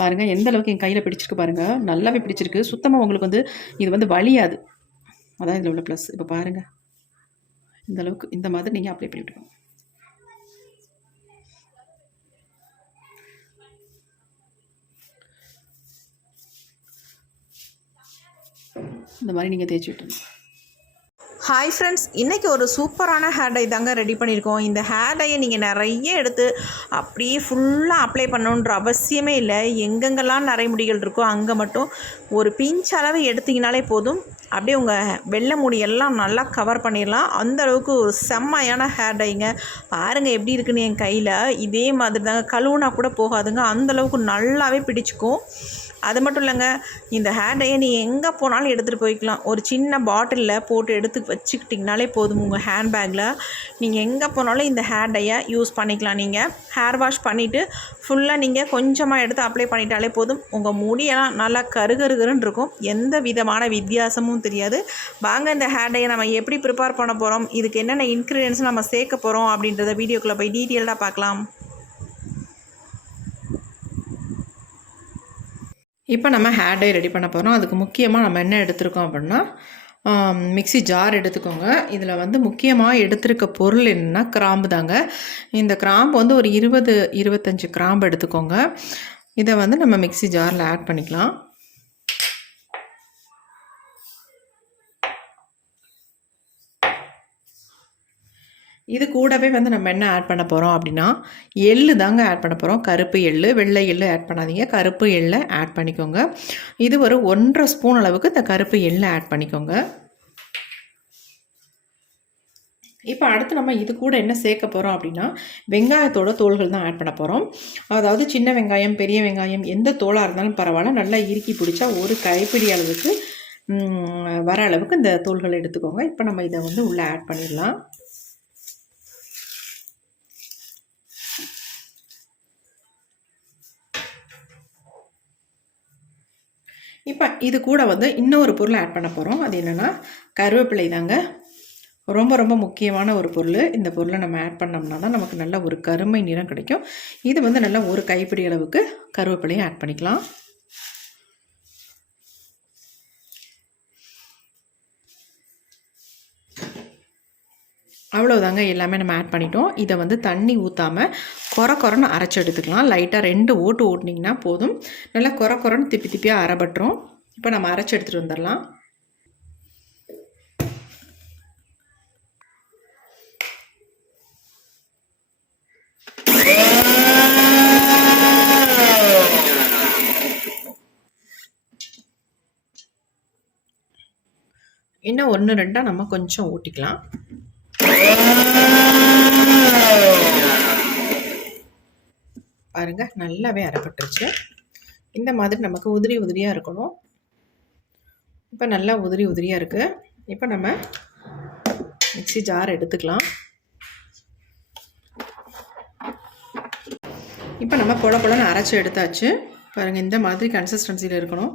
பாருங்கள் எந்த அளவுக்கு என் கையில் பிடிச்சிருக்கு பாருங்கள் நல்லாவே பிடிச்சிருக்கு. சுத்தமாக உங்களுக்கு வந்து இது வந்து வலியாது. அதான் இதில் உள்ள ப்ளஸ் இப்போ பாருங்கள் இந்த அளவுக்கு இந்த மாதிரி நீங்கள் அப்ளை பண்ணி விட்டுக்கோங்க. இந்த மாதிரி நீங்கள் தேய்ச்சி விட்டுருங்க. ஹாய் ஃப்ரெண்ட்ஸ் இன்றைக்கி ஒரு சூப்பரான ஹேர் டை தாங்க ரெடி பண்ணியிருக்கோம். இந்த ஹேர் டையை நீங்கள் நிறைய எடுத்து அப்படியே ஃபுல்லாக அப்ளை பண்ணணுன்ற அவசியமே இல்லை. எங்கெங்கெல்லாம் நிறைய முடிகள் இருக்கோ அங்கே மட்டும் ஒரு பிஞ்ச் அளவு எடுத்திங்கனாலே போதும். அப்படியே உங்கள் வெள்ளை முடியெல்லாம் நல்லா கவர் பண்ணிடலாம். அந்த அளவுக்கு ஒரு செம்மையான ஹேர் டைங்க பாருங்கள் எப்படி இருக்குன்னு என் கையில். இதே மாதிரி தாங்க. கழுவுனா கூட போகாதுங்க. அந்த அளவுக்கு நல்லாவே பிடிச்சிக்கும். அது மட்டும் இல்லைங்க இந்த ஹேர் டையை நீ எங்கே போனாலும் எடுத்துகிட்டு போய்க்கலாம். ஒரு சின்ன பாட்டிலில் போட்டு எடுத்து வச்சுக்கிட்டிங்கனாலே போதும் உங்கள் ஹேண்ட் பேக்கில் நீங்கள் எங்கே போனாலும் இந்த ஹேர் டையை யூஸ் பண்ணிக்கலாம். நீங்கள் ஹேர் வாஷ் பண்ணிவிட்டு ஃபுல்லாக நீங்கள் கொஞ்சமாக எடுத்து அப்ளை பண்ணிட்டாலே போதும். உங்கள் முடியெல்லாம் நல்லா கருகருகருன்னு இருக்கும். எந்த விதமான வித்தியாசமும் தெரியாது. வாங்க இந்த ஹேர் டையை நம்ம எப்படி ப்ரிப்பேர் பண்ண போகிறோம் இதுக்கு என்னென்ன இன்க்ரீடியன்ஸ் நம்ம சேர்க்க போகிறோம் அப்படின்றத வீடியோக்குள்ளே போய் டீட்டெயில்டாக பார்க்கலாம். இப்போ நம்ம ஹேர் டை ரெடி பண்ண போகிறோம் அதுக்கு முக்கியமாக நம்ம என்ன எடுத்திருக்கோம் அப்படின்னா மிக்ஸி ஜார் எடுத்துக்கோங்க. இதில் வந்து முக்கியமாக எடுத்திருக்க பொருள் என்னென்னா கிராம்பு தாங்க. இந்த கிராம்பு வந்து ஒரு இருபது இருபத்தஞ்சி கிராம்பு எடுத்துக்கோங்க. இதை வந்து நம்ம மிக்ஸி ஜாரில் ஆட் பண்ணிக்கலாம். இது கூடவே வந்து நம்ம என்ன ஆட் பண்ண போகிறோம் அப்படின்னா எள்ளு தாங்க ஆட் பண்ண போகிறோம் கருப்பு எள்ளு வெள்ளை எள்ளு ஆட் பண்ணாதீங்க. கருப்பு எள்ளை ஆட் பண்ணிக்கோங்க. இது ஒரு ஒன்றரை ஸ்பூன் அளவுக்கு இந்த கருப்பு எள்ளை ஆட் பண்ணிக்கோங்க. இப்போ அடுத்து நம்ம இது கூட என்ன சேர்க்க போகிறோம் அப்படின்னா வெங்காயத்தோட தோள்கள் தான் ஆட் பண்ண போகிறோம் அதாவது சின்ன வெங்காயம் பெரிய வெங்காயம் எந்த தோலாக இருந்தாலும் பரவாயில்ல. நல்லா இறுக்கி பிடிச்சா ஒரு கைப்பிடி அளவுக்கு வர அளவுக்கு இந்த தோள்களை எடுத்துக்கோங்க. இப்போ நம்ம இதை வந்து உள்ளே ஆட் பண்ணிடலாம். இப்போ இது கூட வந்து இன்னொரு பொருள் ஆட் பண்ண போகிறோம் அது என்னென்னா கருவேப்பிலை தாங்க. ரொம்ப ரொம்ப முக்கியமான ஒரு பொருள். இந்த பொருளை நம்ம ஆட் பண்ணோம்னா தான் நமக்கு நல்ல ஒரு கருமை நிறம் கிடைக்கும். இது வந்து நல்லா ஒரு கைப்பிடி அளவுக்கு கருவேப்பிலையும் ஆட் பண்ணிக்கலாம். அவ்வளோதாங்க எல்லாமே நம்ம ஆட் பண்ணிட்டோம். இதை வந்து தண்ணி ஊற்றாமல் குறை குறைன்னு அரைச்சி எடுத்துக்கலாம். லைட்டாக ரெண்டு ஓட்டு ஓட்டினிங்கன்னா போதும். நல்லா குறை குறைன்னு திப்பி திப்பியாக அரைபட்டுரும். இப்போ நம்ம அரைச்சி எடுத்துகிட்டு வந்துடலாம். இன்னும் ஒன்று ரெண்டாக நம்ம கொஞ்சம் ஓட்டிக்கலாம் பாருங்க நல்லாவே அரைப்பட்டுருச்சு. இந்த மாதிரி நமக்கு உதிரி உதிரியாக இருக்கணும். இப்போ நல்லா உதிரி உதிரியாக இருக்குது இப்போ நம்ம மிக்சி ஜார் எடுத்துக்கலாம். இப்போ நம்ம பொல பொலன்னு அரைச்சி எடுத்தாச்சு. பாருங்கள் இந்த மாதிரி கன்சிஸ்டன்சியில் இருக்கணும்.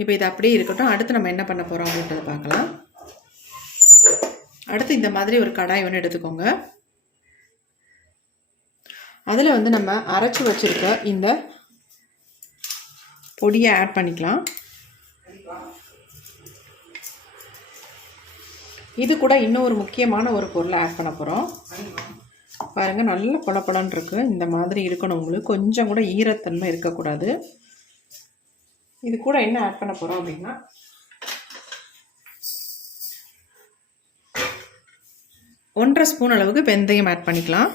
இப்போ இது அப்படியே இருக்கட்டும். அடுத்து நம்ம என்ன பண்ண போகிறோம் அப்படின்றத பார்க்கலாம். அடுத்து இந்த மாதிரி ஒரு கடாய் ஒன்று எடுத்துக்கோங்க. அதில் வந்து நம்ம அரைச்சி வச்சுருக்க இந்த பொடியை ஆட் பண்ணிக்கலாம். இது கூட இன்னும் ஒரு முக்கியமான ஒரு பொருளை ஆட் பண்ண போகிறோம் பாருங்கள் நல்ல பளபளன்னு இருக்குது இந்த மாதிரி இருக்கணும் உங்களுக்கு. கொஞ்சம் கூட ஈரத்தன்மை இருக்கக்கூடாது. இது கூட என்ன ஆட் பண்ண போகிறோம் அப்படின்னா ஒன்றரை ஸ்பூன் அளவுக்கு வெந்தயம் ஆட் பண்ணிக்கலாம்.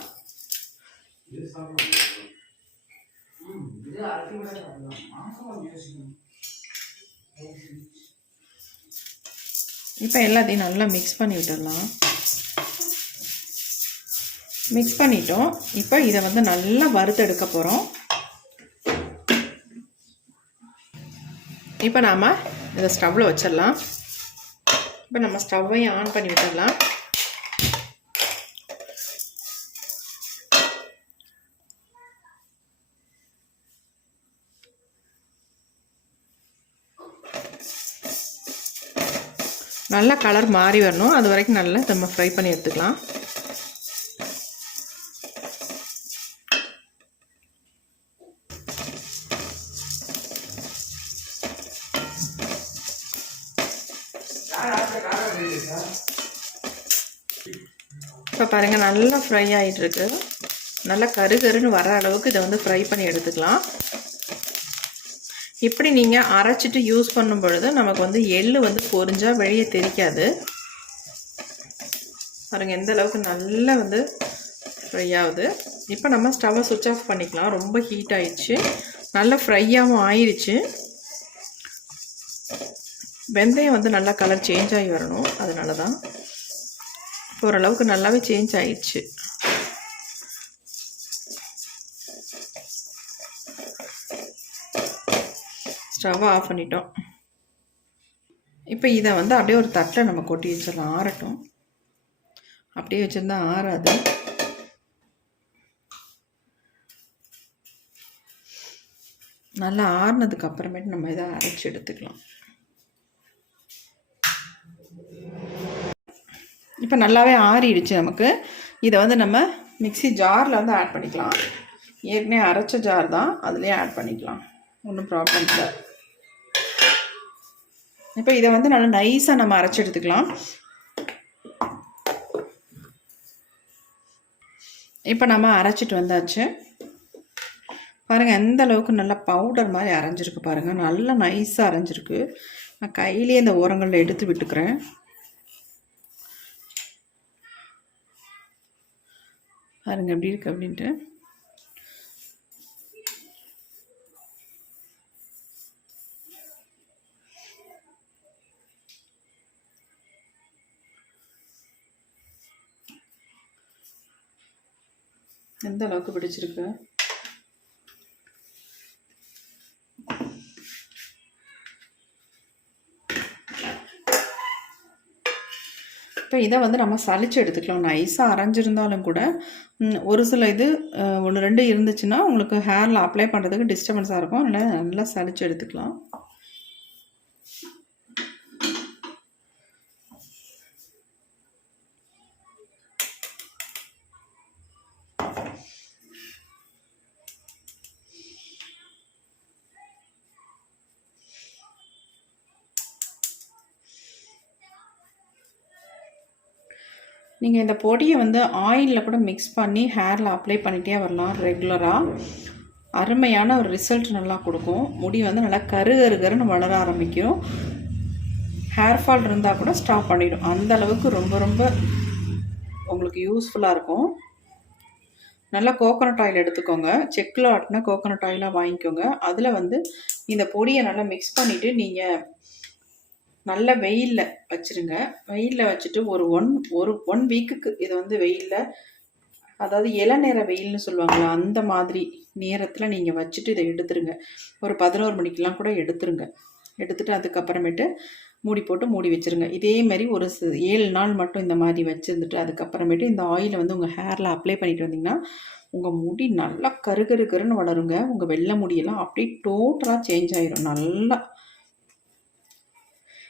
இப்போ எல்லாத்தையும் நல்லா மிக்ஸ் பண்ணி விட்டுடலாம். மிக்ஸ் பண்ணிட்டோம். இப்போ இதை வந்து நல்லா வறுத்தெடுக்க போகிறோம் இப்போ நாம் இதை ஸ்டவ்வில் வச்சிடலாம். இப்போ நம்ம ஸ்டவ்வையும் ஆன் பண்ணி விட்டுடலாம். நல்லா கலர் மாறி வரணும். அது வரைக்கும் நல்லா நம்ம ஃப்ரை பண்ணி எடுத்துக்கலாம். இப்போ பாருங்கள் நல்லா ஃப்ரை ஆகிட்டுருக்கு நல்லா கரு கருன்னு வர அளவுக்கு இதை வந்து ஃப்ரை பண்ணி எடுத்துக்கலாம். இப்படி நீங்கள் அரைச்சிட்டு யூஸ் பண்ணும் பொழுது நமக்கு வந்து எள்ளு வந்து பொறிஞ்சால் வெளியே தெரிக்காது. பாருங்கள் எந்த அளவுக்கு நல்லா வந்து ஃப்ரை ஆகுது. இப்போ நம்ம ஸ்டவ்வை சுவிட்ச் ஆஃப் பண்ணிக்கலாம். ரொம்ப ஹீட் ஆயிடுச்சு. நல்லா ஃப்ரையாகவும் ஆயிடுச்சு வெந்தயம் வந்து நல்லா கலர் சேஞ்ச் ஆகி வரணும். அதனால தான் ஓரளவுக்கு நல்லாவே சேஞ்ச் ஆயிடுச்சு. ஸ்டவ் ஆஃப் பண்ணிட்டோம். இப்போ இதை வந்து அப்படியே ஒரு தட்டில் நம்ம கொட்டி வச்சிடலாம். ஆறட்டும். அப்படியே வச்சுருந்தா ஆறாது. நல்லா ஆறினதுக்கு அப்புறமேட்டு நம்ம இதை அரைச்சி எடுத்துக்கலாம். இப்போ நல்லாவே ஆறிடுச்சு நமக்கு. இதை வந்து நம்ம மிக்ஸி ஜாரில் வந்து ஆட் பண்ணிக்கலாம். ஏற்கனவே அரைச்ச ஜார் தான். அதுலேயே ஆட் பண்ணிக்கலாம். ஒன்றும் ப்ராப்ளம் இல்லை. இப்போ இதை வந்து நல்லா நைஸாக நம்ம அரைச்சி எடுத்துக்கலாம். இப்போ நம்ம அரைச்சிட்டு வந்தாச்சு. பாருங்கள் எந்த அளவுக்கு நல்லா பவுடர் மாதிரி அரைஞ்சிருக்கு பாருங்கள் நல்லா நைஸாக அரைஞ்சிருக்கு. நான் கையிலேயே இந்த ஓரங்களில் எடுத்து விட்டுக்கிறேன். பாருங்கள் எப்படி இருக்குது அப்படின்ட்டு. எந்த அளவுக்கு பிடிச்சிருக்கு? இப்போ இதை வந்து நம்ம சளிச்சு எடுத்துக்கலாம். நைஸாக அரைஞ்சிருந்தாலும் கூட ஒரு சில இது ஒன்று ரெண்டு இருந்துச்சுன்னா உங்களுக்கு ஹேரில் அப்ளை பண்ணுறதுக்கு டிஸ்டர்பன்ஸாக இருக்கும். அதனால் நல்லா சளிச்சு எடுத்துக்கலாம். நீங்கள் இந்த பொடியை வந்து ஆயிலில் கூட மிக்ஸ் பண்ணி ஹேரில் அப்ளை பண்ணிகிட்டே வரலாம் ரெகுலராக அருமையான ஒரு ரிசல்ட் நல்லா கொடுக்கும். முடி வந்து நல்லா கரு கருகருன்னு வளர ஆரம்பிக்கும். ஹேர் ஃபால் இருந்தால் கூட ஸ்டாப் பண்ணிடும். அந்த அளவுக்கு ரொம்ப ரொம்ப உங்களுக்கு யூஸ்ஃபுல்லாக இருக்கும். நல்லா கோகோனட் ஆயில் எடுத்துக்கோங்க. செக்கில் ஆட்டினா கோகோனட் ஆயிலாக வாங்கிக்கோங்க. அதில் வந்து இந்த பொடியை நல்லா மிக்ஸ் பண்ணிவிட்டு நீங்கள் நல்ல வெயிலில் வச்சுருங்க. வெயிலில் வச்சுட்டு ஒரு ஒன் ஒரு ஒன் வீக்குக்கு இதை வந்து வெயிலில் அதாவது இளநேர வெயில்னு சொல்லுவாங்களா அந்த மாதிரி நேரத்தில் நீங்கள் வச்சுட்டு இதை எடுத்துருங்க. ஒரு பதினோரு மணிக்கெலாம் கூட எடுத்துருங்க. எடுத்துகிட்டு அதுக்கப்புறமேட்டு மூடி போட்டு மூடி வச்சுருங்க. இதேமாரி ஒரு ஏழு நாள் மட்டும் இந்த மாதிரி வச்சுருந்துட்டு அதுக்கப்புறமேட்டு இந்த ஆயிலை வந்து உங்கள் ஹேரில் அப்ளை பண்ணிட்டு வந்தீங்கன்னா உங்கள் முடி நல்லா கருகருகருன்னு வளருங்க. உங்கள் வெள்ளை முடியெல்லாம் அப்படியே டோட்டலாக சேஞ்ச் ஆயிரும். நல்லா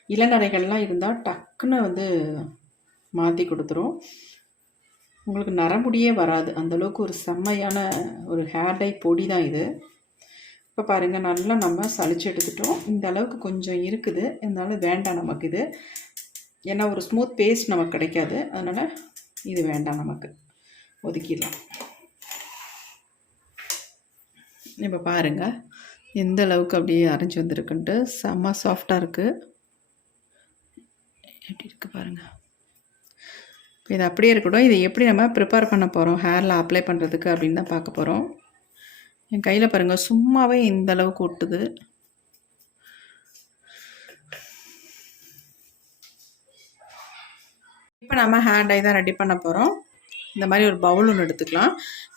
இளநரைகள்லாம் இருந்தால் டக்குன்னு வந்து மாற்றி கொடுத்துரும். உங்களுக்கு நரமுடியே வராது. அந்தளவுக்கு ஒரு செம்மையான ஒரு ஹேர் டை பொடி தான் இது. இப்போ பாருங்கள் நல்லா நம்ம சளிச்சு எடுத்துட்டோம். இந்த அளவுக்கு கொஞ்சம் இருக்குது. இருந்தாலும் வேண்டாம் நமக்கு இது. ஏன்னா ஒரு ஸ்மூத் பேஸ்ட் நமக்கு கிடைக்காது. அதனால் இது வேண்டாம் நமக்கு. ஒதுக்கிடலாம். இப்போ பாருங்கள் எந்த அளவுக்கு அப்படியே அரைஞ்சி வந்திருக்குன்ட்டு செம்ம சாஃப்டாக இருக்குது எப்படி இருக்குது பாருங்கள் இப்போ இது அப்படியே இருக்கட்டும். இதை எப்படி நம்ம ப்ரிப்பேர் பண்ண போகிறோம் ஹேரில் அப்ளை பண்ணுறதுக்கு அப்படின்னு தான் பார்க்க போகிறோம் என் கையில் பாருங்கள் சும்மாவே இந்த அளவுக்கு ஒட்டுது. இப்போ நம்ம ஹேண்ட் ஐ தான் ரெடி பண்ண போகிறோம் இந்த மாதிரி ஒரு பவுல் ஒன்று எடுத்துக்கலாம்.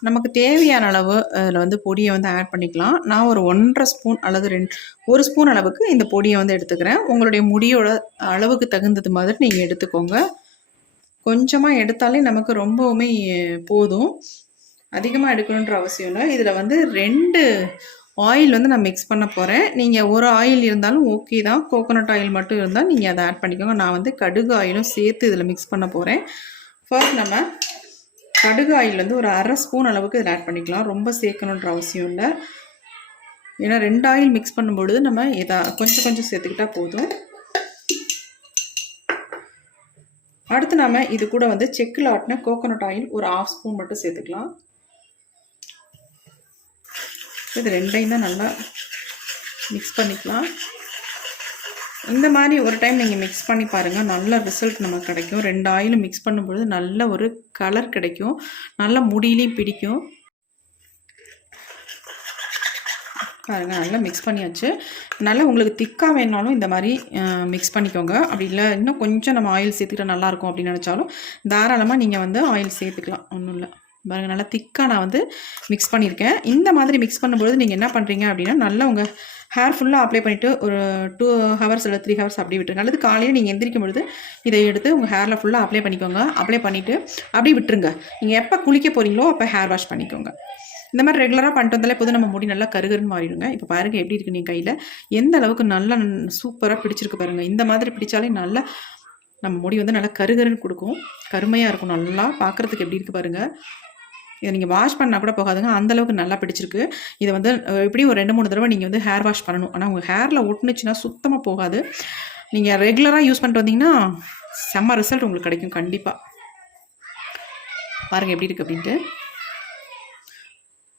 நமக்கு தேவையான அளவு அதில் வந்து பொடியை வந்து ஆட் பண்ணிக்கலாம். நான் ஒரு ஒன்றரை ஸ்பூன் அல்லது ரெண்டு ஒரு ஸ்பூன் அளவுக்கு இந்த பொடியை வந்து எடுத்துக்கிறேன். உங்களுடைய முடியோட அளவுக்கு தகுந்தது மாதிரி நீங்கள் எடுத்துக்கோங்க. கொஞ்சமாக எடுத்தாலே நமக்கு ரொம்பவுமே போதும். அதிகமாக எடுக்கணுன்ற அவசியம் இல்லை. இதில் வந்து ரெண்டு ஆயில் வந்து நான் மிக்ஸ் பண்ண போகிறேன் நீங்கள் ஒரு ஆயில் இருந்தாலும் ஓகே தான். கோகோனட் ஆயில் மட்டும் இருந்தால் நீங்கள் அதை ஆட் பண்ணிக்கோங்க. நான் வந்து கடுகு ஆயிலும் சேர்த்து இதில் மிக்ஸ் பண்ண போகிறேன் ஃபர்ஸ்ட் நம்ம கடுகு ஆயில் வந்து ஒரு அரை ஸ்பூன் அளவுக்கு இதில் ஆட் பண்ணிக்கலாம். ரொம்ப சேர்க்கணுன்ற அவசியம் இல்லை. ஏன்னா ரெண்டு ஆயில் மிக்ஸ் பண்ணும்பொழுது நம்ம எதா கொஞ்சம் கொஞ்சம் சேர்த்துக்கிட்டா போதும். அடுத்து நாம் இது கூட வந்து செக்கில் ஆட்டின கோகோனட் ஆயில் ஒரு ஆஃப் ஸ்பூன் மட்டும் சேர்த்துக்கலாம். இது ரெண்டையும் தான் நல்லா மிக்ஸ் பண்ணிக்கலாம். இந்த மாதிரி ஒரு டைம் நீங்கள் மிக்ஸ் பண்ணி பாருங்கள் நல்ல ரிசல்ட் நமக்கு கிடைக்கும். ரெண்டு ஆயிலும் மிக்ஸ் பண்ணும்பொழுது நல்ல ஒரு கலர் கிடைக்கும். நல்ல முடியிலையும் பிடிக்கும். பாருங்கள் நல்லா மிக்ஸ் பண்ணியாச்சு. நல்லா உங்களுக்கு திக்காக வேணாலும் இந்த மாதிரி மிக்ஸ் பண்ணிக்கோங்க. அப்படி இல்லை இன்னும் கொஞ்சம் நம்ம ஆயில் சேர்த்துக்கிட்டா நல்லாயிருக்கும் அப்படின்னு நினச்சாலும் தாராளமாக நீங்கள் வந்து ஆயில் சேர்த்துக்கலாம். ஒன்றும் இல்லை. பாருங்கள் நல்லா திக்காக நான் வந்து மிக்ஸ் பண்ணியிருக்கேன். இந்த மாதிரி மிக்ஸ் பண்ணும்பொழுது நீங்கள் என்ன பண்ணுறீங்க அப்படின்னா நல்லா உங்கள் ஹேர் ஃபுல்லாக அப்ளை பண்ணிவிட்டு ஒரு டூ ஹவர்ஸ் இல்லை த்ரீ ஹவர்ஸ் அப்படி விட்டுருங்க. அல்லது காலையில் நீங்கள் எந்திரிக்கும் பொழுது இதை எடுத்து உங்கள் ஹேரில் ஃபுல்லாக அப்ளை பண்ணிக்கோங்க. அப்ளை பண்ணிவிட்டு அப்படியே விட்டுருங்க. நீங்கள் எப்போ குளிக்க போகிறீங்களோ அப்போ ஹேர் வாஷ் பண்ணிக்கோங்க. இந்த மாதிரி ரெகுலராக பண்ணிட்டு வந்தாலே போதும் நம்ம முடி நல்லா கருகருன்னு மாறிடுங்க. இப்போ பாருங்கள் எப்படி இருக்கு நீங்கள் கையில்? எந்த அளவுக்கு நல்லா சூப்பராக பிடிச்சிருக்கு பாருங்கள் இந்த மாதிரி பிடிச்சாலே நல்லா நம்ம முடி வந்து நல்லா கருகருன்னு கொடுக்கும். கருமையாக இருக்கும். நல்லா பார்க்குறதுக்கு எப்படி இருக்குது பாருங்கள் இதை நீங்கள் வாஷ் பண்ணால் கூட போகாதுங்க. அந்த அளவுக்கு நல்லா பிடிச்சிருக்கு. இதை வந்து எப்படியும் ஒரு ரெண்டு மூணு தடவை நீங்கள் வந்து ஹேர் வாஷ் பண்ணணும். ஆனால் உங்கள் ஹேரில் ஒட்டுனுச்சுன்னா சுத்தமாக போகாது. நீங்கள் ரெகுலராக யூஸ் பண்ணிட்டு வந்தீங்கன்னா செம்ம ரிசல்ட் உங்களுக்கு கிடைக்கும் கண்டிப்பாக பாருங்கள் எப்படி இருக்குது அப்படின்ட்டு.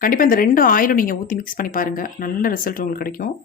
கண்டிப்பாக இந்த ரெண்டு ஆயிலும் நீங்கள் ஊற்றி மிக்ஸ் பண்ணி பாருங்கள் நல்ல ரிசல்ட் உங்களுக்கு கிடைக்கும்.